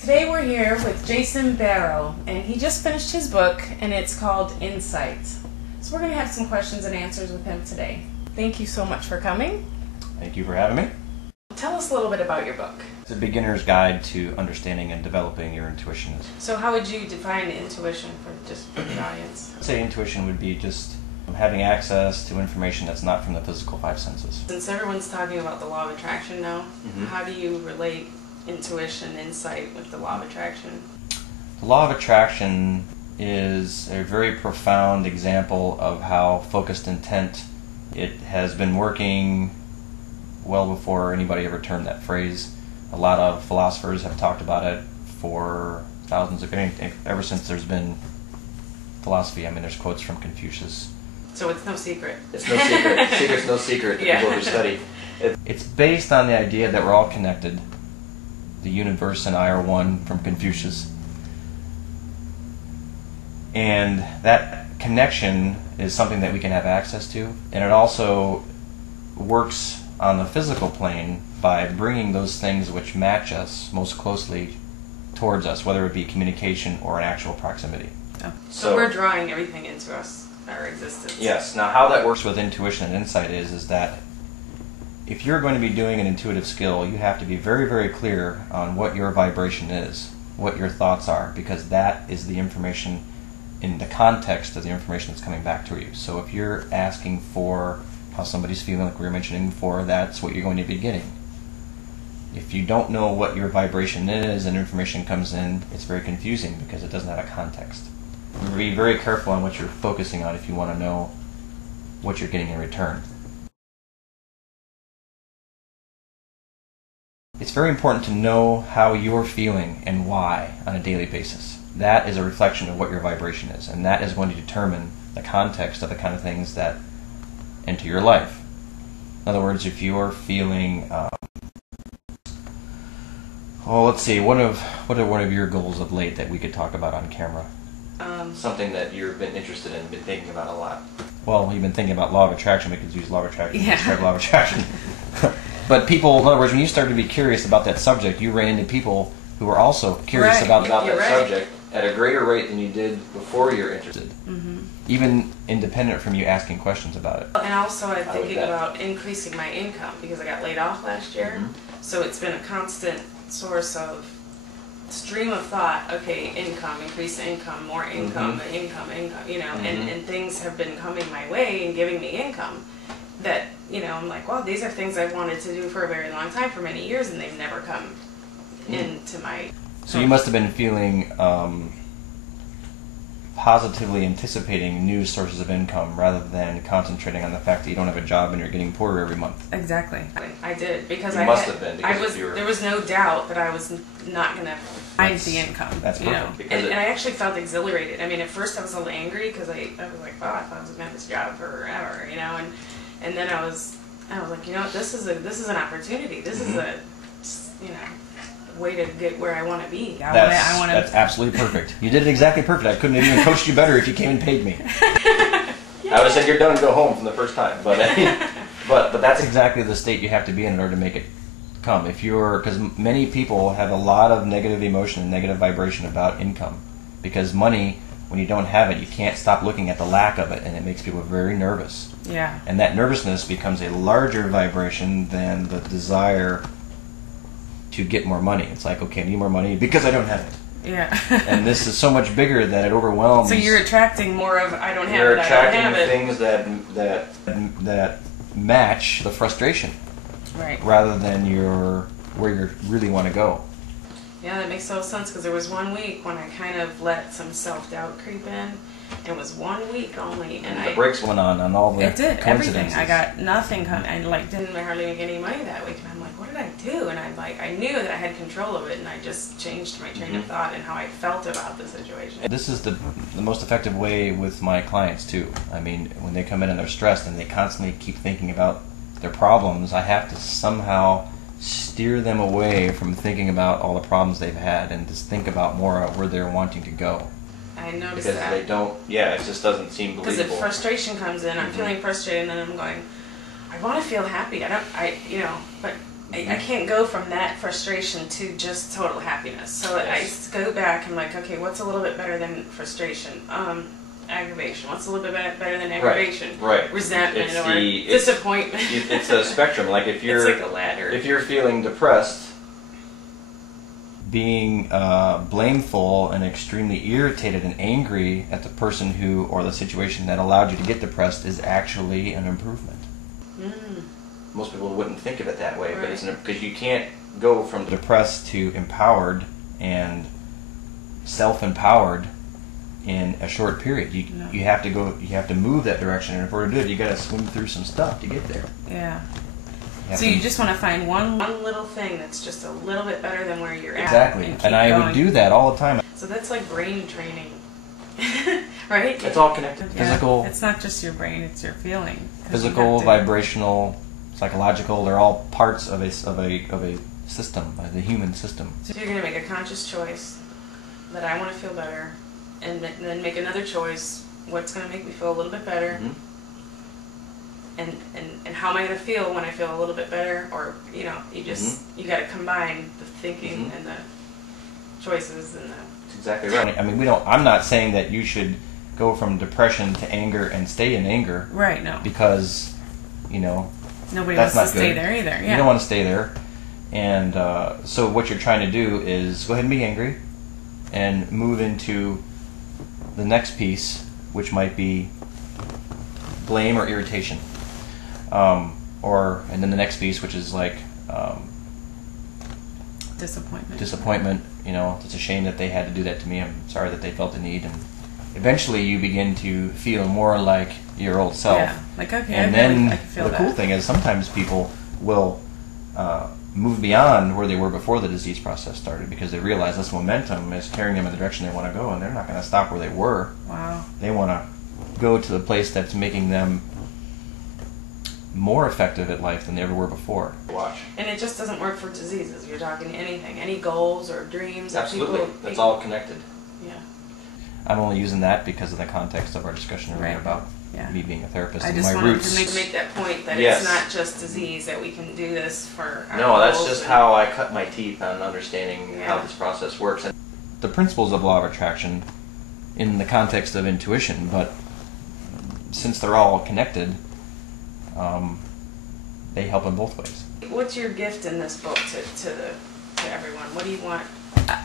Today we're here with Jason Barrow, and he just finished his book, and it's called Insight. So we're going to have some questions and answers with him today. Thank you so much for coming. Thank you for having me. Tell us a little bit about your book. It's a beginner's guide to understanding and developing your intuition. So how would you define intuition for the audience? I'd say intuition would be just having access to information that's not from the physical five senses. Since everyone's talking about the law of attraction now, how do you relate intuition, insight with the law of attraction? The law of attraction is a very profound example of how focused intent, it has been working well before anybody ever termed that phrase. A lot of philosophers have talked about it for thousands of years, ever since there's been philosophy. I mean, there's quotes from Confucius. So it's no secret. It's no secret. Secret's no secret to people who study. It's based on the idea that we're all connected. The universe and I are one, from Confucius. And that connection is something that we can have access to. And it also works on the physical plane by bringing those things which match us most closely towards us, whether it be communication or an actual proximity. Oh. So we're drawing everything into us, our existence. Yes. Now how that works with intuition and insight is that if you're going to be doing an intuitive skill, you have to be very, very clear on what your vibration is, what your thoughts are, because that is the information in the context of the information that's coming back to you. So if you're asking for how somebody's feeling, like we were mentioning before, that's what you're going to be getting. If you don't know what your vibration is and information comes in, it's very confusing because it doesn't have a context. Be very careful on what you're focusing on if you want to know what you're getting in return. It's very important to know how you're feeling and why on a daily basis. That is a reflection of what your vibration is, and that is going to determine the context of the kind of things that enter your life. In other words, if you're feeling, let's see, what are one of your goals of late that we could talk about on camera? Something that you've been interested in, been thinking about a lot. Well, you've been thinking about law of attraction. We could use law of attraction to describe law of attraction. But people, in other words, when you started to be curious about that subject, you ran into people who were also curious about that subject at a greater rate than you did before you were interested. Even independent from you asking questions about it. And also I'm thinking about increasing my income because I got laid off last year. So it's been a constant source of stream of thought, okay, income, increase income, more income, income, you know, and things have been coming my way and giving me income that, you know, I'm like, well, these are things I've wanted to do for a very long time, for many years, and they've never come into my... So you must have been feeling positively anticipating new sources of income rather than concentrating on the fact that you don't have a job and you're getting poorer every month. Exactly. I did, because there was no doubt that I was not going to find the income. That's perfect. You know? And I actually felt exhilarated. I mean, at first I was a little angry because I was like, oh, I thought I was going to have this job forever, you know, and then I was like, you know what, this is an opportunity. This is a, you know, way to get where I want to be. That's absolutely perfect. You did it exactly perfect. I couldn't have even coached you better if you came and paid me. I would have said you're done and go home from the first time. But but that's exactly the state you have to be in order to make it come. Because many people have a lot of negative emotion and negative vibration about income. Because money, when you don't have it, you can't stop looking at the lack of it, and it makes people very nervous. Yeah. And that nervousness becomes a larger vibration than the desire to get more money. It's like, okay, I need more money because I don't have it. Yeah. And this is so much bigger that it overwhelms. So you're attracting more of I don't have it. You're attracting things that match the frustration, right? Rather than where you really want to go. Yeah, that makes total sense, because there was 1 week when I kind of let some self-doubt creep in. It was 1 week only, and the brakes went on all the everything. I got nothing coming. I didn't hardly make any money that week, and I'm like, what did I do? And I knew that I had control of it, and I just changed my train of thought and how I felt about the situation. This is the most effective way with my clients too. I mean, when they come in and they're stressed and they constantly keep thinking about their problems, I have to somehow steer them away from thinking about all the problems they've had and just think about more where they're wanting to go. I noticed because they don't, it just doesn't seem believable. Because if frustration comes in, I'm feeling frustrated, and then I'm going, I want to feel happy. But I can't go from that frustration to just total happiness. So Yes. I go back and like, okay, what's a little bit better than frustration? Aggravation. What's a little bit better than aggravation? Right. Resentment It's or disappointment. It's a spectrum. Like if you're it's like a ladder. if you're feeling depressed, being blameful and extremely irritated and angry at the person who or the situation that allowed you to get depressed is actually an improvement. Most people wouldn't think of it that way, but it's because you can't go from depressed to empowered and self-empowered in a short period. You have to go. You have to move that direction, and in order to do it, you got to swim through some stuff to get there. Yeah. So you just want to find one little thing that's just a little bit better than where you're at. Exactly, and I would do that all the time. So that's like brain training, right? It's all connected. Yeah. Physical. It's not just your brain; it's your feeling. Physical, vibrational, psychological. They're all parts of a system, the human system. So you're going to make a conscious choice that I want to feel better, and then make another choice. What's going to make me feel a little bit better? Mm-hmm. And how am I going to feel when I feel a little bit better? Or, you know, you just, you got to combine the thinking and the choices and the... That's exactly right. I mean, I'm not saying that you should go from depression to anger and stay in anger. Right, no. Because, you know, nobody that's wants not to stay good. there either. Yeah. You don't want to stay there. And so what you're trying to do is go ahead and be angry and move into the next piece, which might be blame or irritation. And then the next piece, which is like disappointment. You know, it's a shame that they had to do that to me. I'm sorry that they felt the need. And eventually you begin to feel more like your old self. Yeah, like, okay, and I can feel the cool thing is sometimes people will move beyond where they were before the disease process started because they realize this momentum is carrying them in the direction they want to go, and they're not going to stop where they were. Wow. They want to go to the place that's making them more effective at life than they ever were before. Watch. And it just doesn't work for diseases. You're talking anything, any goals or dreams. Absolutely. That That's all connected. Yeah. I'm only using that because of the context of our discussion earlier about me being a therapist and my roots. I just wanted to make that point that it's not just disease, that we can do this for our No, that's goals just how I cut my teeth on understanding how this process works. And the principles of law of attraction in the context of intuition, but since they're all connected, they help in both ways. What's your gift in this book to everyone? What do you want?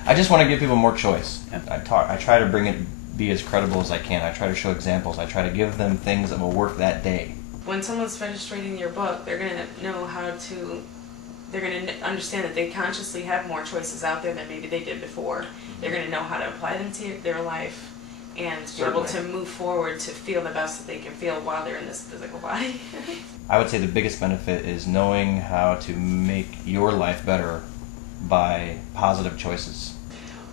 I just want to give people more choice. I try to be as credible as I can. I try to show examples. I try to give them things that will work that day. When someone's finished reading your book, they're going to know they're going to understand that they consciously have more choices out there than maybe they did before. They're going to know how to apply them to their life and be able to move forward to feel the best that they can feel while they're in this physical body. I would say the biggest benefit is knowing how to make your life better by positive choices.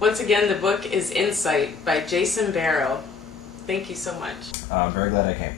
Once again, the book is Insight by Jason Barrow. Thank you so much. Very glad I came.